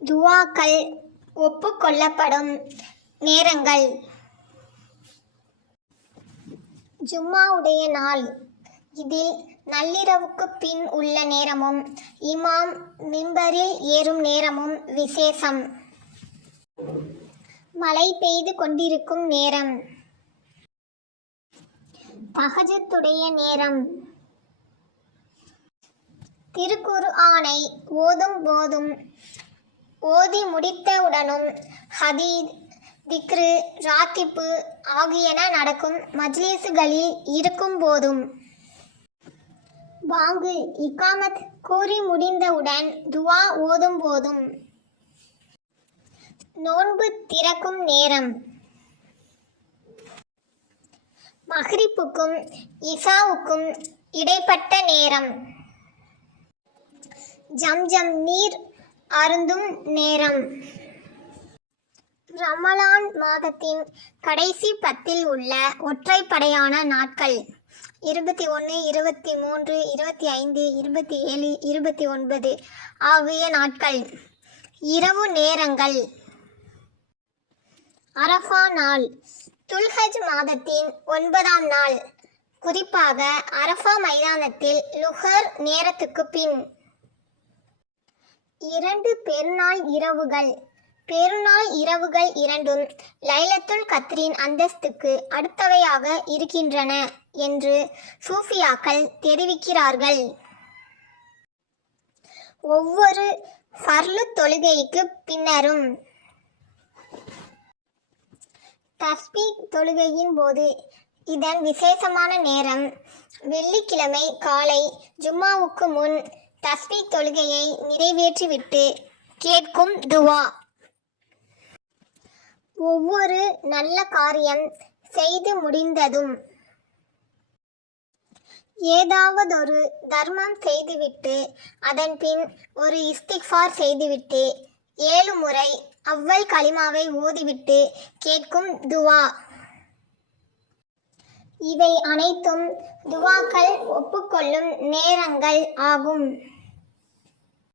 துவாக்கள் ஒப்புக்கொள்ளப்படும் நேரங்கள். ஜும்மாவுடைய நாள். இதில் நள்ளிரவுக்கு பின் உள்ள நேரமும் இமாம் மிம்பரில் ஏறும் நேரமும் விசேஷம். மழை பெய்து கொண்டிருக்கும் நேரம். தஹஜ்ஜுடைய நேரம். திருக்குர்ஆனை ஓதும் போதும் ஓதி முடித்தவுடனும் ஹதீத், திக்ரு, ராத்திப்பு ஆகியன நடக்கும் மஜ்லிஸ்களில் இருக்கும் போதும். பாங்கு இகாமத் கூறி முடிந்தவுடன் துவா ஓதும் போதும். நோன்பு திறக்கும் நேரம். மக்ரிபுக்கும் இசாவுக்கும் இடைப்பட்ட நேரம். ஜம்ஜம் நீர் அருந்தும் நேரம். ரமலான் மாதத்தின் கடைசி 10 உள்ள ஒற்றைப்படையான நாட்கள் 21, 23, 25, 27, 29 ஆகிய நாட்கள். இரவு நேரங்கள். அரஃபா நாள். துல்ஹஜ் மாதத்தின் 9ஆம் நாள். குறிப்பாக அரஃபா மைதானத்தில் லுஹர் நேரத்துக்கு பின். 2 பெருநாள் இரவுகள். பெருநாள் இரவுகள் இரண்டும் லைலத்துல் கத்ரின் அந்தஸ்துக்கு அடுத்தவையாக இருக்கின்றன என்று சூஃபியாக்கள் தெரிவிக்கிறார்கள். ஒவ்வொரு ஃபர்லு தொழுகைக்கு பின்னரும் தஸ்பீஹ் தொழுகையின் போது. இதன் விசேஷமான நேரம் வெள்ளிக்கிழமை காலை ஜும்மாவுக்கு முன் தஸ்பீஹ் தொழுகையை நிறைவேற்றிவிட்டு கேட்கும் துவா. ஒவ்வொரு நல்ல காரியம் செய்து முடிந்ததும். ஏதாவதொரு தர்மம் செய்துவிட்டு அதன்பின் ஒரு இஸ்திக்ஃபார் செய்துவிட்டு 7 முறை அவ்வல் கலிமாவை ஓதிவிட்டு கேட்கும் துவா. இவை அனைத்தும் துவாக்கள் ஒப்புக்கொள்ளும் நேரங்கள் ஆகும்.